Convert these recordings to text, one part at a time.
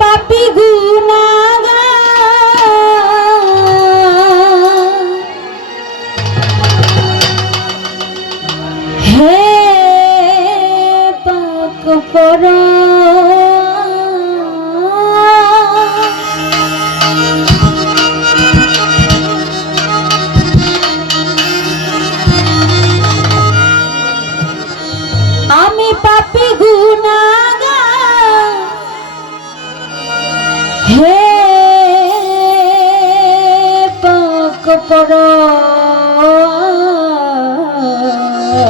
পাপি হে আমি পাপি গুনাগা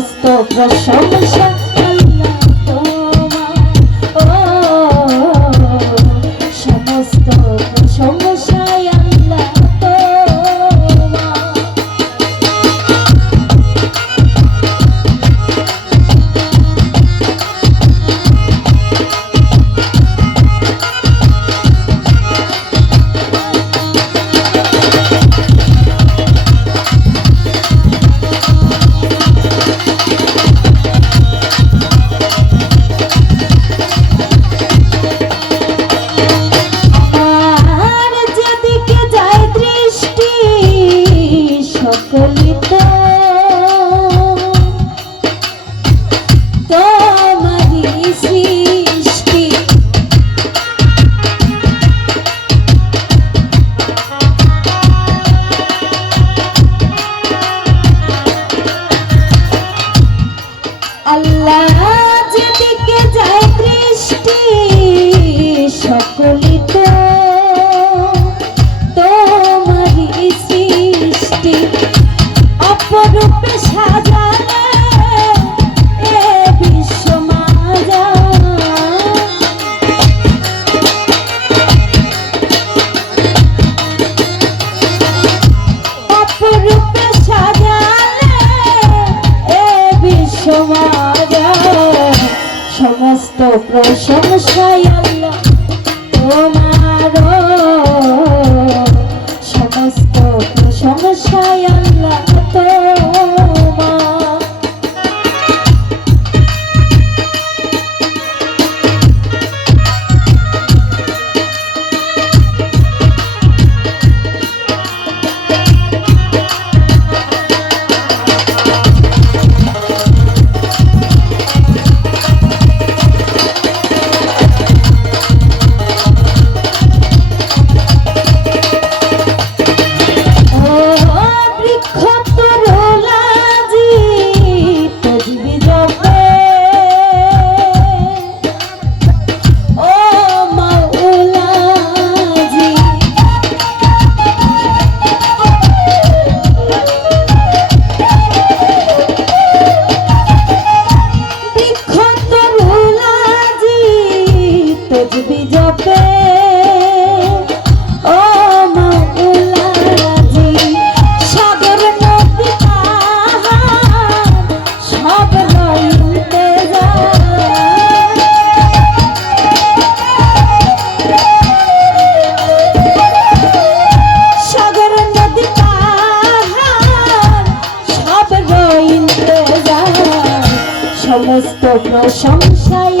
সমস্ত প্রশংসা সমস্ত প্রশংসায় আল্লাহ তোমার সমস্ত প্রশংসায় আল্লাহ তজবি জপে ও মাওলাজি সাগর নদী পাহাড় সব লইতে সাগর নদী পাহাড় সমস্ত প্রশংসায়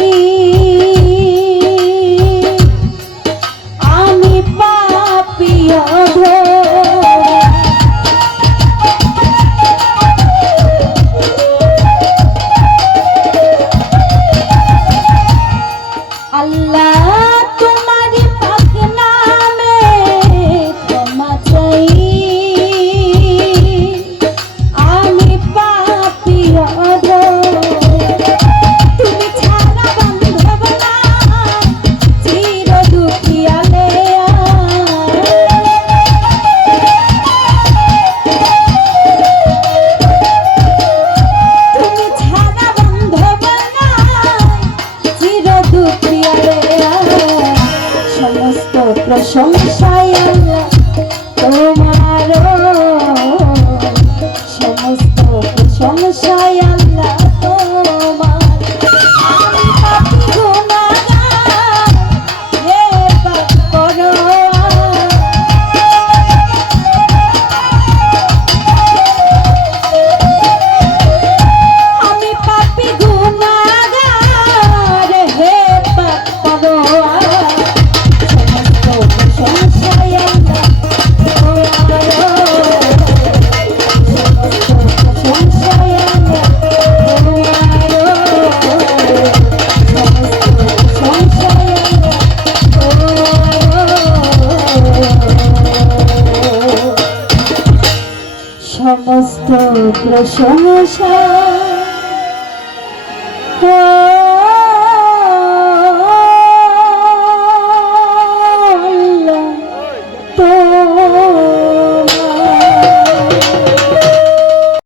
আল্লাহ তোমার প্রশংসা